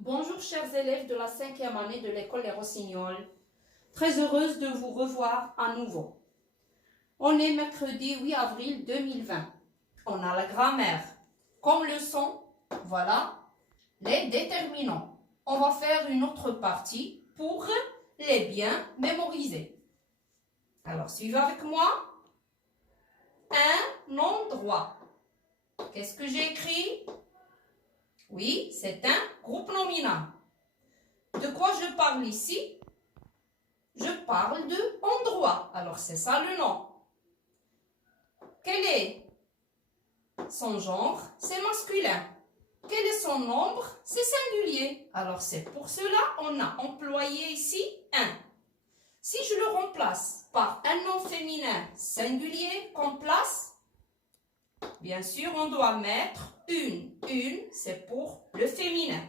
Bonjour chers élèves de la 5e année de l'école Les Rossignols. Très heureuse de vous revoir à nouveau. On est mercredi 8 avril 2020. On a la grammaire. Comme leçon, voilà, les déterminants. On va faire une autre partie pour les bien mémoriser. Alors, suivez avec moi. Un endroit. Qu'est-ce que j'ai écrit? Oui, c'est un groupe nominal. De quoi je parle ici? Je parle de endroit. Alors, c'est ça le nom. Quel est son genre? C'est masculin. Quel est son nombre? C'est singulier. Alors, c'est pour cela qu'on a employé ici un. Si je le remplace par un nom féminin singulier qu'on place, bien sûr, on doit mettre une. Une, c'est pour le féminin.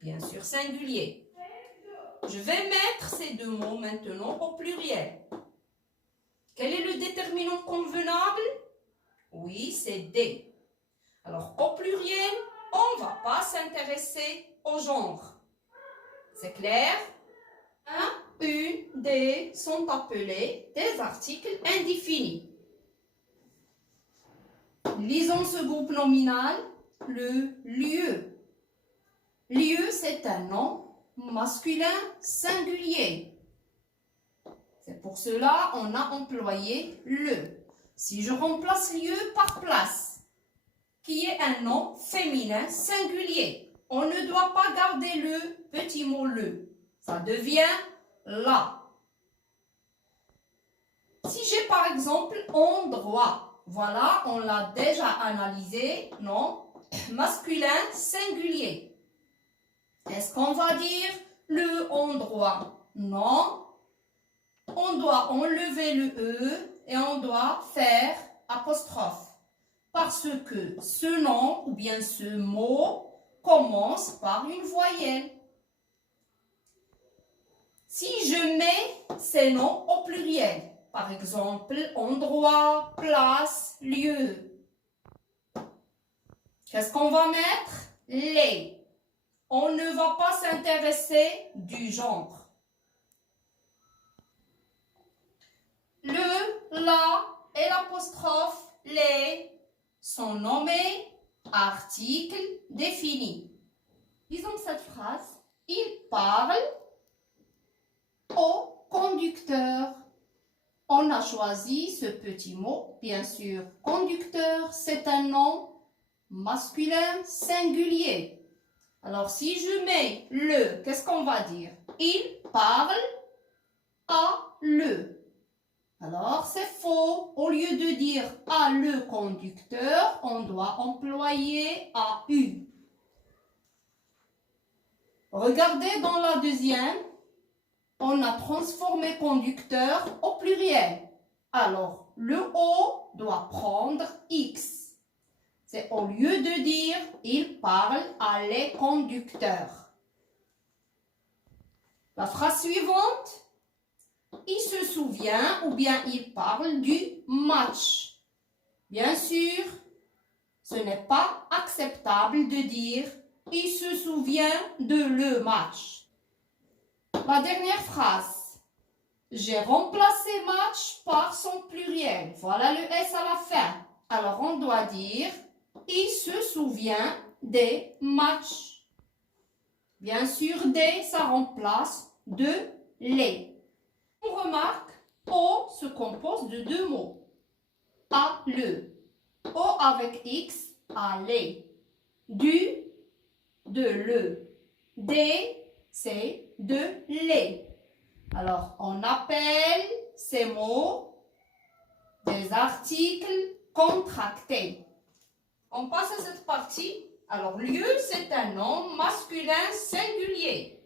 Bien sûr, singulier. Je vais mettre ces deux mots maintenant au pluriel. Quel est le déterminant convenable? Oui, c'est des. Alors, au pluriel, on ne va pas s'intéresser au genre. C'est clair? Un, une, des sont appelés des articles indéfinis. Lisons ce groupe nominal, le lieu. Lieu, c'est un nom masculin singulier. C'est pour cela qu'on a employé le. Si je remplace lieu par place, qui est un nom féminin singulier, on ne doit pas garder le petit mot le. Ça devient la. Si j'ai par exemple endroit, voilà, on l'a déjà analysé, non, masculin singulier. Est-ce qu'on va dire le endroit? Non. On doit enlever le E et on doit faire apostrophe. Parce que ce nom ou bien ce mot commence par une voyelle. Si je mets ces noms au pluriel, par exemple endroit, place, lieu, qu'est-ce qu'on va mettre? Les. On ne va pas s'intéresser du genre. Le, la et l'apostrophe, les, sont nommés articles définis. Disons cette phrase. Il parle au conducteur. On a choisi ce petit mot, bien sûr. Conducteur, c'est un nom masculin singulier. Alors, si je mets le, qu'est-ce qu'on va dire? Il parle à le. Alors, c'est faux. Au lieu de dire à le conducteur, on doit employer à u. Regardez dans la deuxième, on a transformé conducteur au pluriel. Alors, le O doit prendre X. C'est au lieu de dire « il parle à les conducteurs ». La phrase suivante, il se souvient ou bien il parle du match. Bien sûr, ce n'est pas acceptable de dire « il se souvient de le match ». La dernière phrase, j'ai remplacé match par son pluriel. Voilà le S à la fin. Alors, on doit dire il se souvient des matchs. Bien sûr, des, ça remplace de les. On remarque, O se compose de deux mots. À le. O avec X, à les. Du, de le. Des, c'est de les. Alors, on appelle ces mots des articles contractés. On passe à cette partie. Alors, lieu, c'est un nom masculin singulier.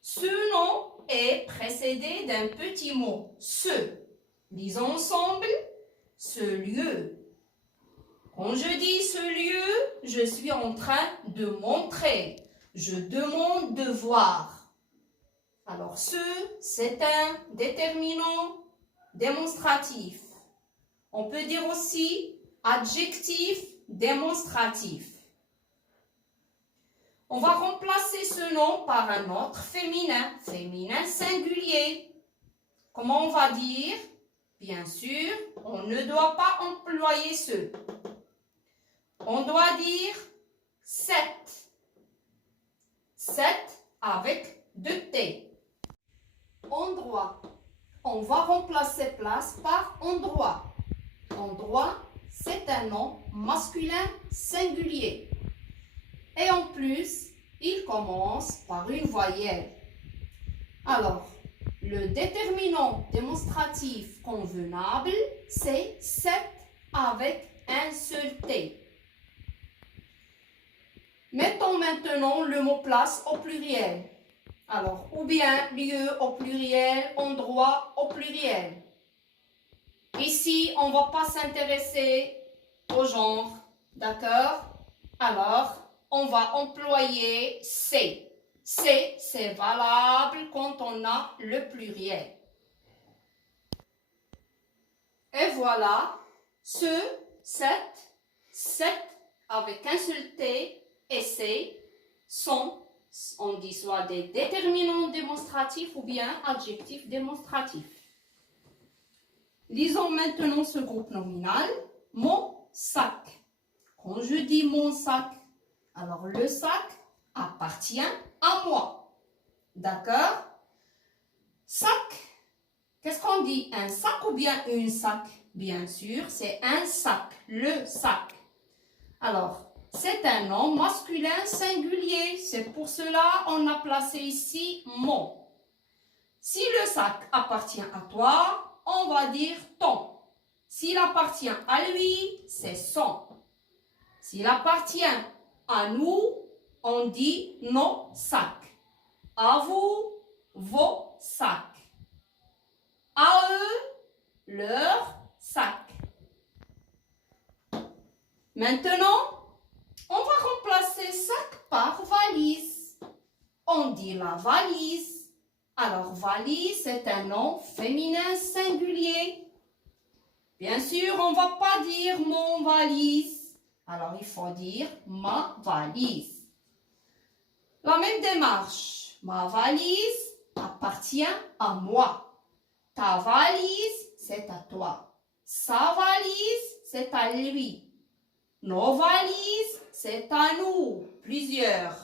Ce nom est précédé d'un petit mot, ce. Disons ensemble, ce lieu. Quand je dis ce lieu, je suis en train de montrer. Je demande de voir. Alors, ce, c'est un déterminant démonstratif. On peut dire aussi adjectif démonstratif. On va remplacer ce nom par un autre féminin, féminin singulier. Comment on va dire? Bien sûr, on ne doit pas employer ce. On doit dire 7. 7 avec 2 T. Endroit. On va remplacer place par endroit. Endroit, c'est un nom masculin singulier. Et en plus, il commence par une voyelle. Alors, le déterminant démonstratif convenable, c'est 7 avec un seul T. Mettons maintenant le mot place au pluriel. Alors, ou bien lieu au pluriel, endroit au pluriel. Ici, on ne va pas s'intéresser au genre, d'accord? Alors, on va employer C. C, c'est valable quand on a le pluriel. Et voilà, ce 7 avec un seul T et C sont, on dit soit des déterminants démonstratifs ou bien adjectifs démonstratifs. Lisons maintenant ce groupe nominal, mon sac. Quand je dis mon sac, alors le sac appartient à moi. D'accord? Sac, qu'est-ce qu'on dit? Un sac ou bien une sac? Bien sûr, c'est un sac, le sac. Alors, c'est un nom masculin singulier. C'est pour cela qu'on a placé ici mon. Si le sac appartient à toi, on va dire ton. S'il appartient à lui, c'est son. S'il appartient à nous, on dit nos sacs. À vous, vos sacs. À eux, leurs sacs. Maintenant, on va remplacer sac par valise. On dit la valise. Alors, valise, c'est un nom féminin singulier. Bien sûr, on ne va pas dire mon valise. Alors, il faut dire ma valise. La même démarche. Ma valise appartient à moi. Ta valise, c'est à toi. Sa valise, c'est à lui. Nos valises, c'est à nous. Plusieurs.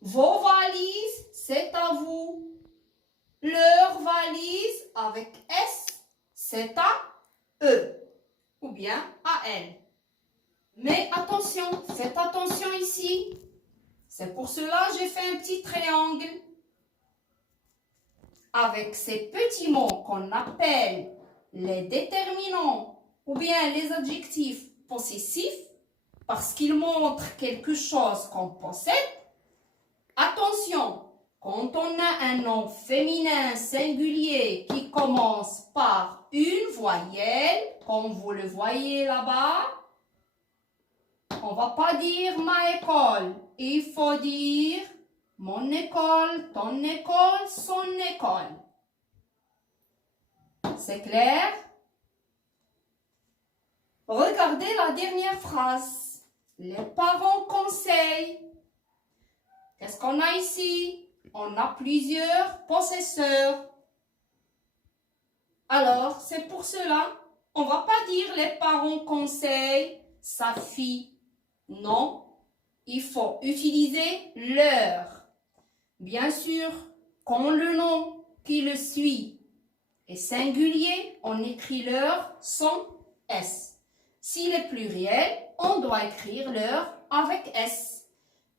Vos valises, c'est à vous. Leur valise avec S, c'est à eux. Ou bien à elles. Mais attention, faites attention ici. C'est pour cela que j'ai fait un petit triangle. Avec ces petits mots qu'on appelle les déterminants ou bien les adjectifs possessifs, parce qu'ils montrent quelque chose qu'on possède. Attention, quand on a un nom féminin singulier qui commence par une voyelle, comme vous le voyez là-bas, on ne va pas dire ma école. Il faut dire mon école, ton école, son école. C'est clair? Regardez la dernière phrase. Les parents conseillent. Qu'est-ce qu'on a ici? On a plusieurs possesseurs. Alors, c'est pour cela, on ne va pas dire les parents conseillent sa fille. Non, il faut utiliser leur. Bien sûr, quand le nom qui le suit est singulier, on écrit leur sans S. S'il est pluriel, on doit écrire leur avec S.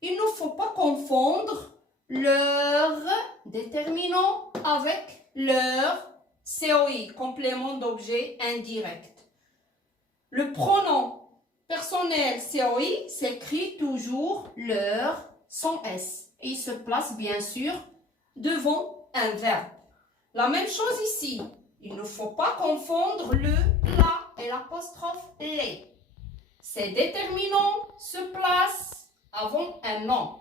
Il ne faut pas confondre leur déterminant avec leur COI, complément d'objet indirect. Le pronom personnel COI s'écrit toujours leur sans S. Et il se place bien sûr devant un verbe. La même chose ici. Il ne faut pas confondre le la et l'apostrophe les. Ces déterminants se placent avant un nom.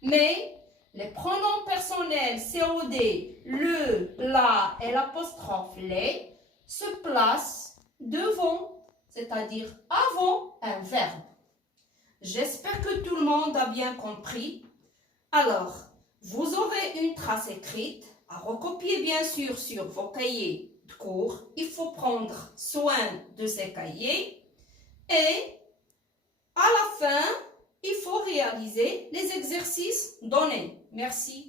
Mais les pronoms personnels COD, le, la et l'apostrophe les se placent devant, c'est-à-dire avant un verbe. J'espère que tout le monde a bien compris. Alors, vous aurez une trace écrite à recopier bien sûr sur vos cahiers de cours. Il faut prendre soin de ces cahiers et à la fin, il faut réaliser les exercices donnés. Merci.